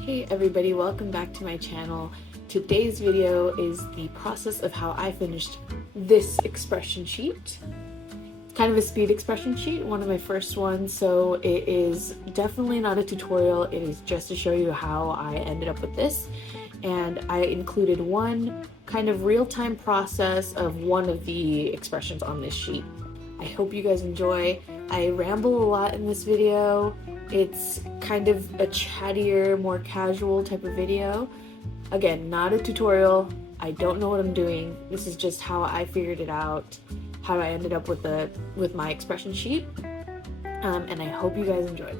Hey everybody, welcome back to my channel. Today's video is the process of how I finished this expression sheet. Kind of a speed expression sheet, one of my first ones, so it is definitely not a tutorial. It is just to show you how I ended up with this. And I included one kind of real-time process of one of the expressions on this sheet. I hope you guys enjoy. I ramble a lot in this video. It's kind of a chattier, more casual type of video. Again, not a tutorial. I don't know what I'm doing. This is just how I figured it out, how I ended up with my expression sheet. And I hope you guys enjoyed.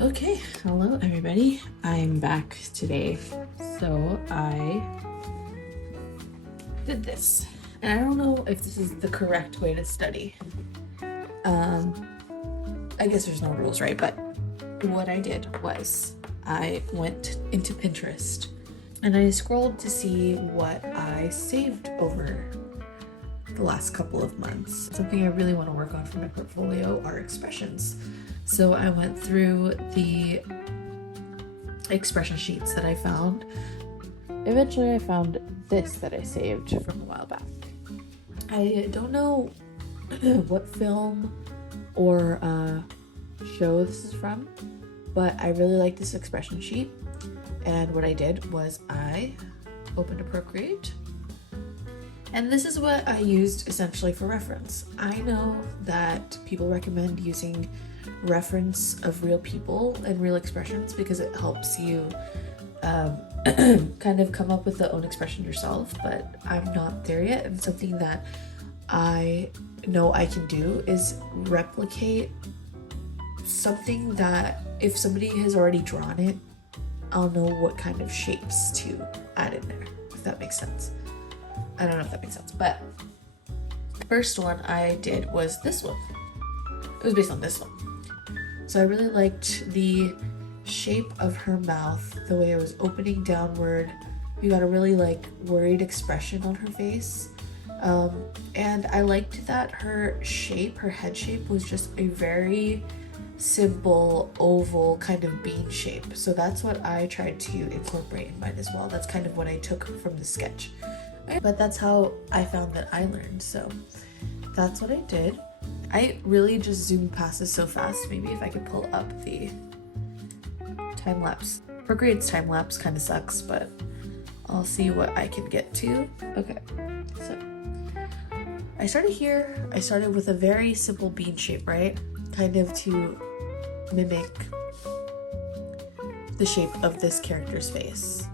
Okay, hello everybody. I'm back today. So I did this. And I don't know if this is the correct way to study. I guess there's no rules, right? But what I did was I went into Pinterest and I scrolled to see what I saved over the last couple of months. Something I really want to work on for my portfolio are expressions. So I went through the expression sheets that I found. Eventually I found this that I saved from a while back. I don't know what film or show this is from, but I really like this expression sheet. And what I did was I opened a Procreate, and this is what I used essentially for reference. I know that people recommend using reference of real people and real expressions because it helps you kind of come up with the own expression yourself, but I'm not there yet. And something that I know I can do is replicate something that if somebody has already drawn it, I'll know what kind of shapes to add in there, if that makes sense. I don't know if that makes sense, but the first one I did was this one. It was based on this one. So I really liked the shape of her mouth, the way it was opening downward. You got a really worried expression on her face. And I liked that her head shape was just a very simple oval kind of bean shape. So that's what I tried to incorporate in mine as well. That's kind of what I took from the sketch. But that's how I found that I learned. So that's what I did. I really just zoomed past this so fast. Maybe if I could pull up the time lapse. Procreate's time lapse kind of sucks, but I'll see what I can get to. Okay, so I started here. I started with a very simple bean shape, right? Kind of to mimic the shape of this character's face.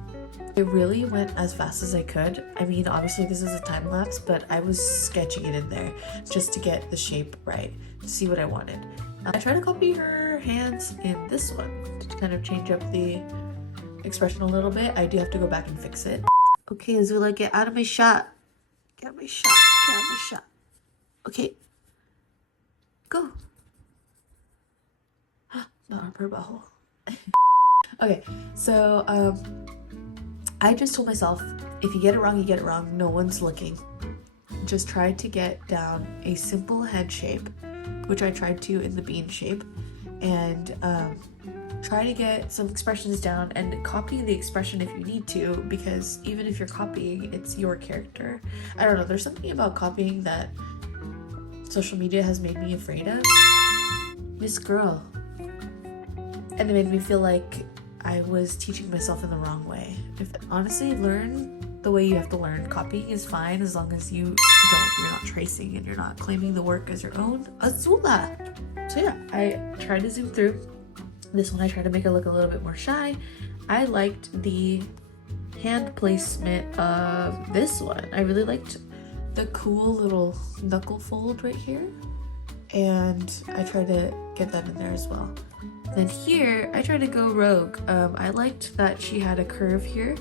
I really went as fast as I could. I mean, obviously this is a time lapse, but I was sketching it in there just to get the shape right, to see what I wanted. I tried to copy her hands in this one to kind of change up the expression a little bit. I do have to go back and fix it. Okay, Azula, get out of my shot. Get out of my shot. Get out of my shot. Okay. Go. Not on her butthole. Okay, so I just told myself, if you get it wrong, you get it wrong. No one's looking. Just try to get down a simple head shape, which I tried to in the bean shape, and try to get some expressions down and copy the expression if you need to, because even if you're copying, it's your character. I don't know, there's something about copying that social media has made me afraid of. This girl. And it made me feel like I was teaching myself in the wrong way. Honestly, learn the way you have to learn. Copying is fine as long as you're not tracing and you're not claiming the work as your own. Azula! So yeah, I tried to zoom through. This one I tried to make it look a little bit more shy. I liked the hand placement of this one. I really liked the cool little knuckle fold right here. And I tried to get that in there as well. Then here, I tried to go rogue. I liked that she had a curve here.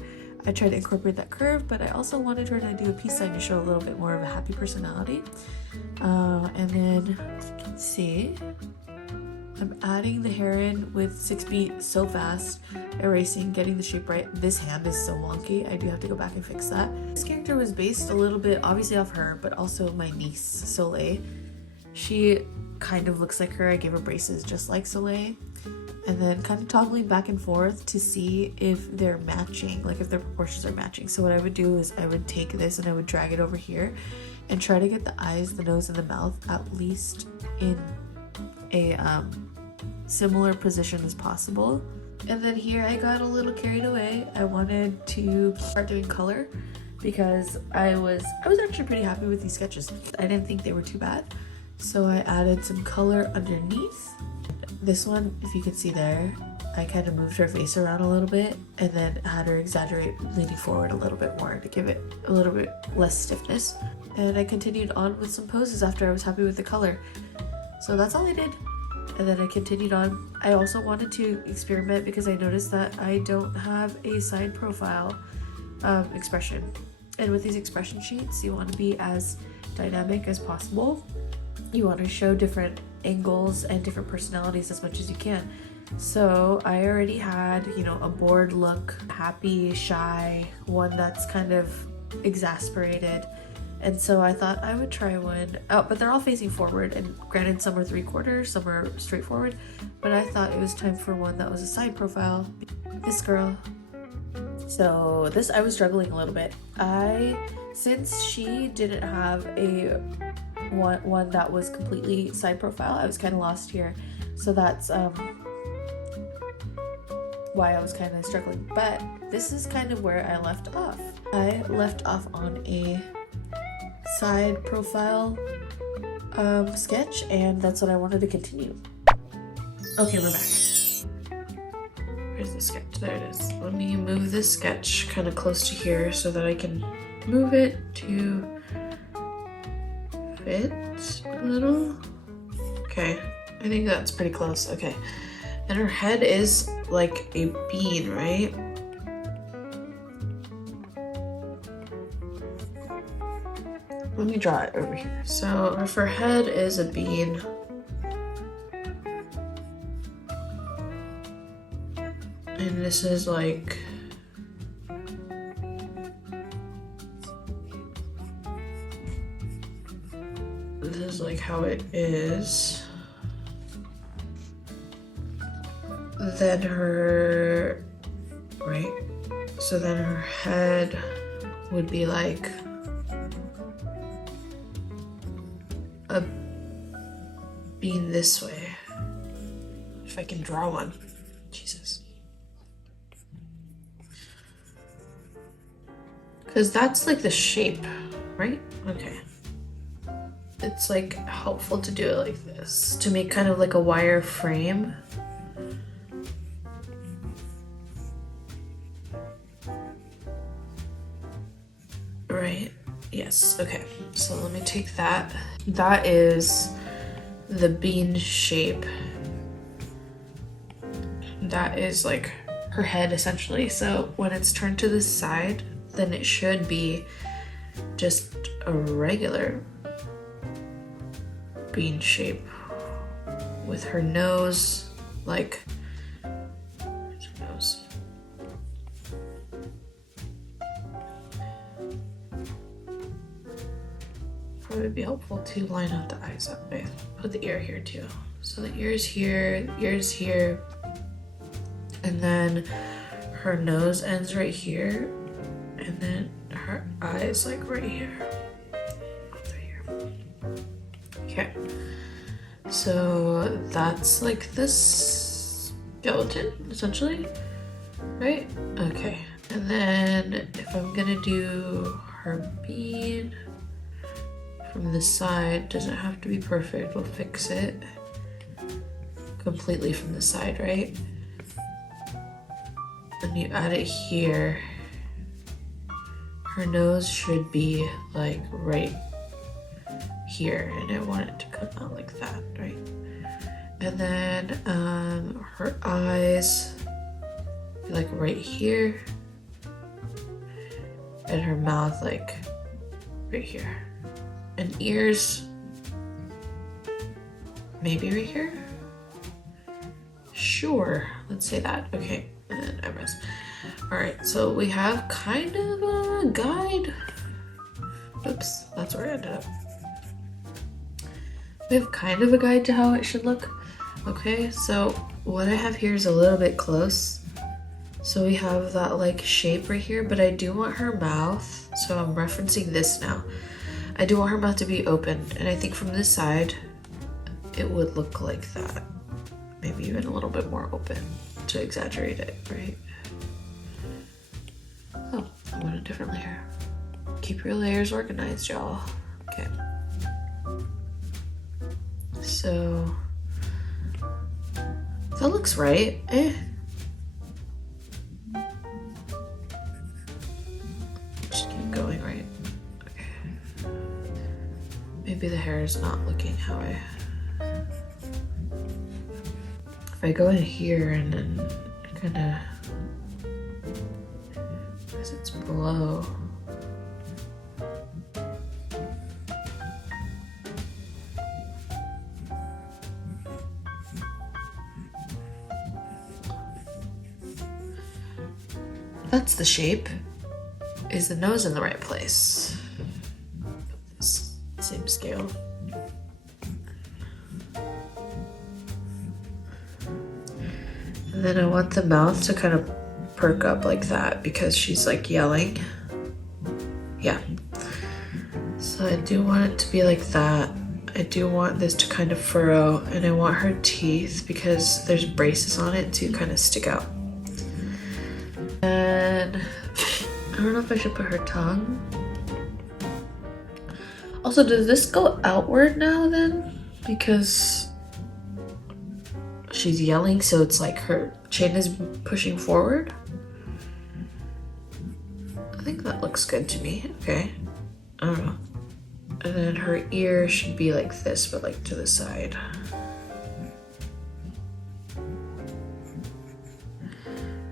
I tried to incorporate that curve, but I also wanted her to do a peace sign to show a little bit more of a happy personality. And then, as you can see, I'm adding the heron with 6-beat so fast, erasing, getting the shape right. This hand is so wonky. I do have to go back and fix that. This character was based a little bit, obviously, off her, but also my niece, Soleil. She kind of looks like her. I gave her braces just like Soleil. and then kind of toggling back and forth to see if they're matching, like if their proportions are matching. So what I would do is I would take this and I would drag it over here and try to get the eyes, the nose, and the mouth at least in a similar position as possible. And then here I got a little carried away. I wanted to start doing color because I was actually pretty happy with these sketches. I didn't think they were too bad. So I added some color underneath. This one, if you can see there, I kind of moved her face around a little bit and then had her exaggerate leaning forward a little bit more to give it a little bit less stiffness. And I continued on with some poses after I was happy with the color. So that's all I did. And then I continued on. I also wanted to experiment because I noticed that I don't have a side profile expression. And with these expression sheets, you want to be as dynamic as possible. You want to show different angles and different personalities as much as you can. So I already had, you know, a bored look, happy, shy, one that's kind of exasperated. And so I thought I would try one. Oh, but they're all facing forward, and granted some are 3/4, some are straightforward, but I thought it was time for one that was a side profile. This girl. So this, I was struggling a little bit. Since she didn't have a one that was completely side profile, I was kind of lost here. So that's why I was kind of struggling. But this is kind of where I left off. I left off on a side profile sketch, and that's what I wanted to continue. Okay, we're back. Where's the sketch? There it is. Let me move this sketch kind of close to here so that I can move it to fit a little. Okay, I think that's pretty close. Okay, and her head is like a bean, right? Let me draw it over here. So if her head is a bean, and this is like, this is like how it is, then her, right? So then her head would be like a bean this way. If I can draw one. Jesus. Because that's like the shape, right? Okay. It's like helpful to do it like this to make kind of like a wire frame. Right? Yes. Okay. So let me take that. That is the bean shape. That is like her head essentially. So when it's turned to the side, then it should be just a regular bean shape with her nose, like, where's her nose? Probably be helpful to line out the eyes that way. Put the ear here too. So the ear's here, and then her nose ends right here, and then her eyes like right here. Okay, so that's like this skeleton essentially, right? Okay, and then if I'm gonna do her bean from the side, doesn't have to be perfect, we'll fix it completely from the side, right? And you add it here, her nose should be like right here, and I want it to come out like that, right? And then her eyes like right here, and her mouth like right here, and ears maybe right here. Sure, let's say that. Okay, and then eyebrows. All right, so we have kind of a guide. Oops, that's where I ended up. We have kind of a guide to how it should look. Okay, so what I have here is a little bit close. So we have that like shape right here, but I do want her mouth, so I'm referencing this now. I do want her mouth to be open, and I think from this side, it would look like that. Maybe even a little bit more open to exaggerate it, right? Oh, I want a different layer. Keep your layers organized, y'all. Okay. So, that looks right. Just keep going, right? Okay. Maybe the hair is not looking how I... If I go in here and then kind of... Because it's below. That's the shape. Is the nose in the right place? Same scale. And then I want the mouth to kind of perk up like that because she's like yelling. Yeah. So I do want it to be like that. I do want this to kind of furrow, and I want her teeth, because there's braces on it, to kind of stick out. And I don't know if I should put her tongue. Also, does this go outward now then? Because she's yelling, so it's like her chin is pushing forward. I think that looks good to me. Okay. I don't know. And then her ear should be like this, but like to the side.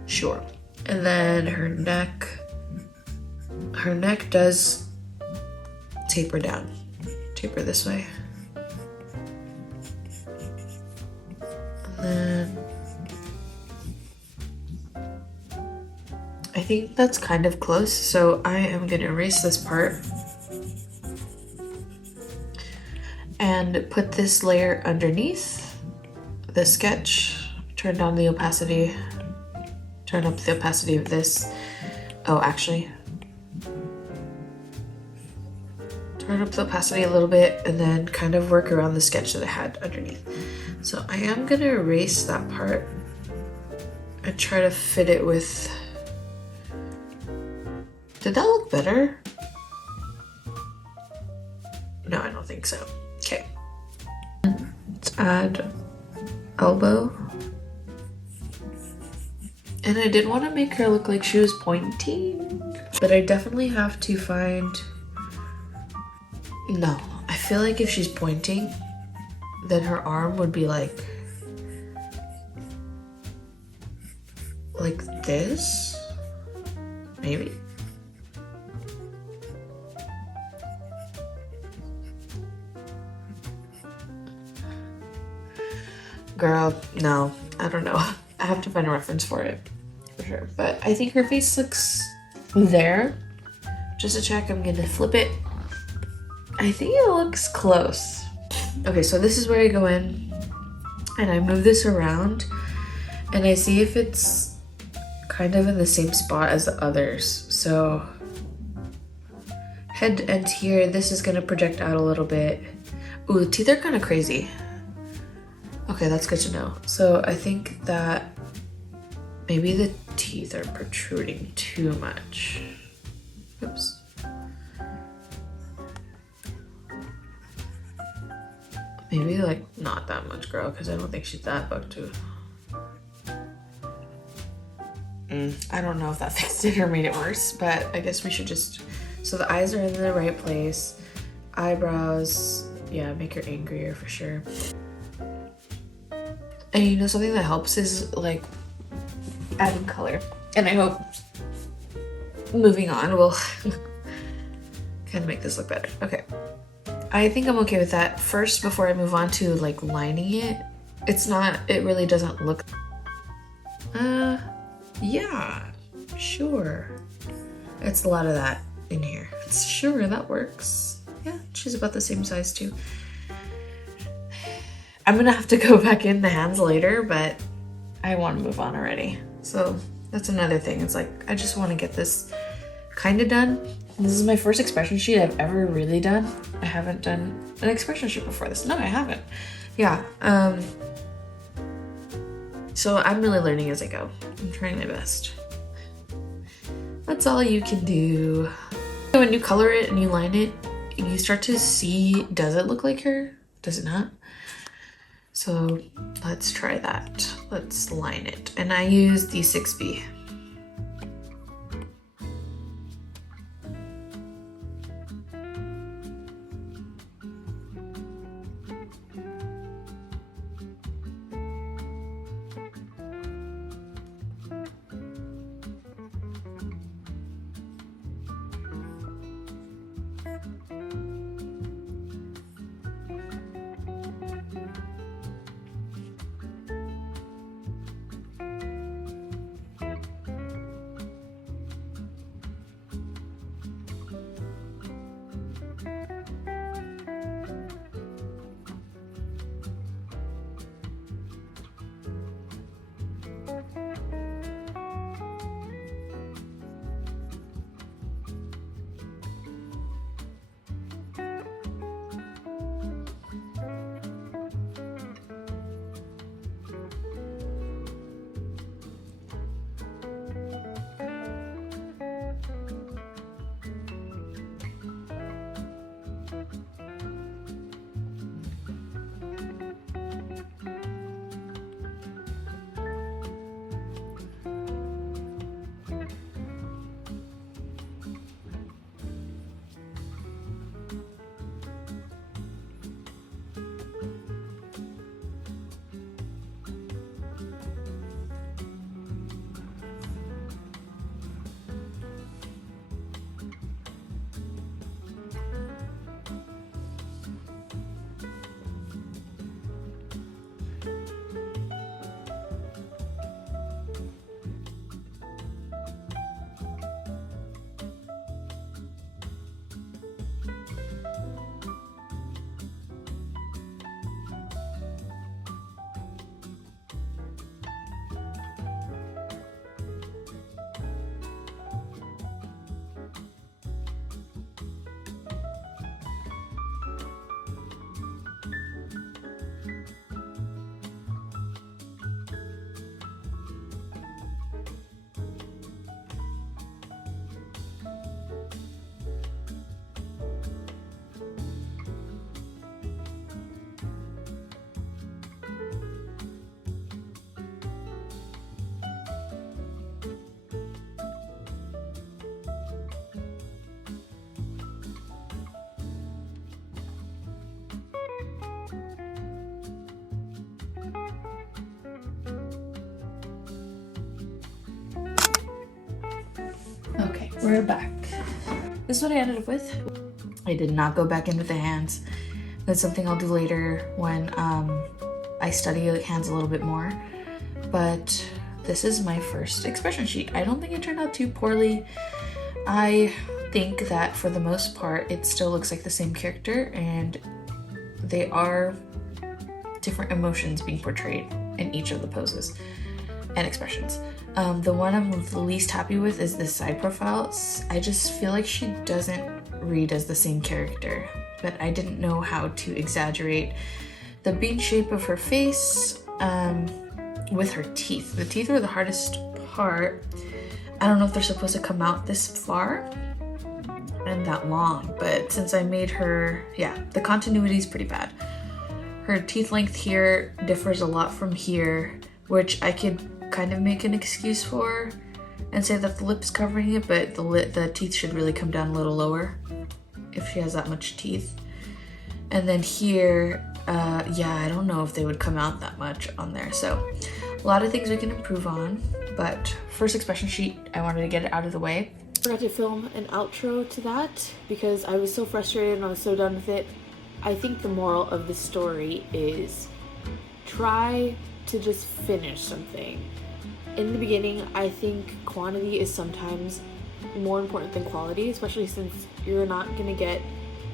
Sure. And then her neck does taper down. Taper this way. And then I think that's kind of close, so I am gonna erase this part and put this layer underneath the sketch. Turn down the opacity. Turn up the opacity of this. Oh, actually. Turn up the opacity a little bit and then kind of work around the sketch that I had underneath. So I am gonna erase that part and try to fit it with... Did that look better? No, I don't think so. Okay. Let's add elbow. And I did want to make her look like she was pointing, but I definitely have to find... No, I feel like if she's pointing, then her arm would be like this, maybe. Girl, no, I don't know. I have to find a reference for it, for sure. But I think her face looks there. Just to check, I'm gonna flip it. I think it looks close. Okay, so this is where I go in and I move this around and I see if it's kind of in the same spot as the others. So head ends here. This is gonna project out a little bit. Ooh, the teeth are kind of crazy. Okay, that's good to know. So I think that maybe the teeth are protruding too much. Oops. Maybe like not that much, girl, because I don't think she's that buck too. I don't know if that fixed it or made it worse, but I guess we should just... So the eyes are in the right place. Eyebrows, yeah, make her angrier for sure. And you know, something that helps is like adding color. And I hope moving on will kind of make this look better. Okay. I think I'm okay with that. First, before I move on to like lining it, it really doesn't look... yeah, sure. It's a lot of that in here. Sure, that works. Yeah, she's about the same size too. I'm gonna have to go back in the hands later, but I want to move on already. So that's another thing. It's like, I just want to get this kind of done. This is my first expression sheet I've ever really done. I haven't done an expression sheet before this. No, I haven't. Yeah. So I'm really learning as I go. I'm trying my best. That's all you can do. When you color it and you line it, you start to see, does it look like her? Does it not? So let's try that. Let's line it. And I use the 6B. Okay, we're back. This is what I ended up with. I did not go back in with the hands. That's something I'll do later when I study hands a little bit more. But this is my first expression sheet. I don't think it turned out too poorly. I think that for the most part, it still looks like the same character, and they are different emotions being portrayed in each of the poses and expressions. The one I'm the least happy with is the side profile. I just feel like she doesn't read as the same character, but I didn't know how to exaggerate the bean shape of her face with her teeth. The teeth are the hardest part. I don't know if they're supposed to come out this far and that long, but since I made her, yeah, the continuity is pretty bad. Her teeth length here differs a lot from here, which I could kind of make an excuse for and say that the lip's covering it, but the teeth should really come down a little lower if she has that much teeth. And then here, yeah, I don't know if they would come out that much on there. So a lot of things we can improve on, but first expression sheet, I wanted to get it out of the way. I forgot to film an outro to that because I was so frustrated and I was so done with it. I think the moral of the story is try to just finish something. In the beginning, I think quantity is sometimes more important than quality, especially since you're not going to get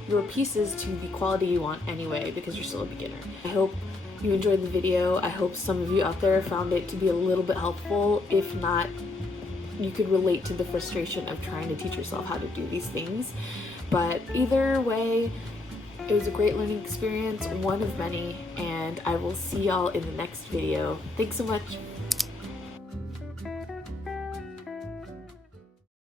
your pieces to the quality you want anyway because you're still a beginner. I hope you enjoyed the video. I hope some of you out there found it to be a little bit helpful. If not, you could relate to the frustration of trying to teach yourself how to do these things. But either way, it was a great learning experience, one of many, and I will see y'all in the next video. Thanks so much.